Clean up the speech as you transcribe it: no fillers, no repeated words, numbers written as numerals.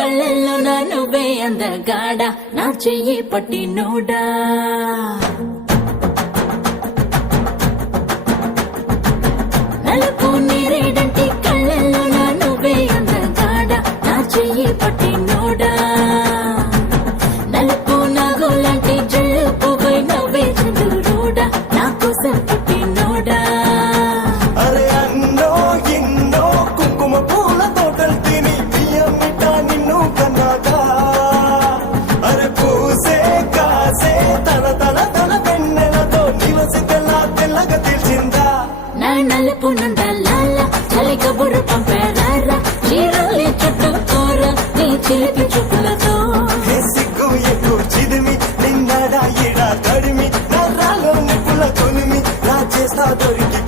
కళ్ళల్లో నా నువ్వే అందగాడ నా చెయ్యి పట్టి నోడా నలుపు నేరేడంటి కళ్ళల్లో నా నువ్వే అందగాడ నా చెయ్యి పట్టి నోడా నలుపు నాగులాంటి జల్లు పువ్వై నవ్వే చంద్రుడా నా కోసం పుట్టి నోడా అరే అన్నో ఎన్నో కుంకుమ పూల తోటలు తిని బియ్యమిట నిన్ను కన్నాగా అరే పూసే కాసే తన తన తన పెన్నెలతో నిలసి తెల్లగా తెలిసిందా నా నలుపు నందలాల చలి కబురు పంపారా చీరలి చుట్టూ కూర నీ చిలిపి చుట్టులతో సిగ్గు ఎక్కువ చిదిమి నిన్నడా ఎడా కడిమి నర్రాలో నిప్పుల కొలిమి నా చేస్తా దొరికి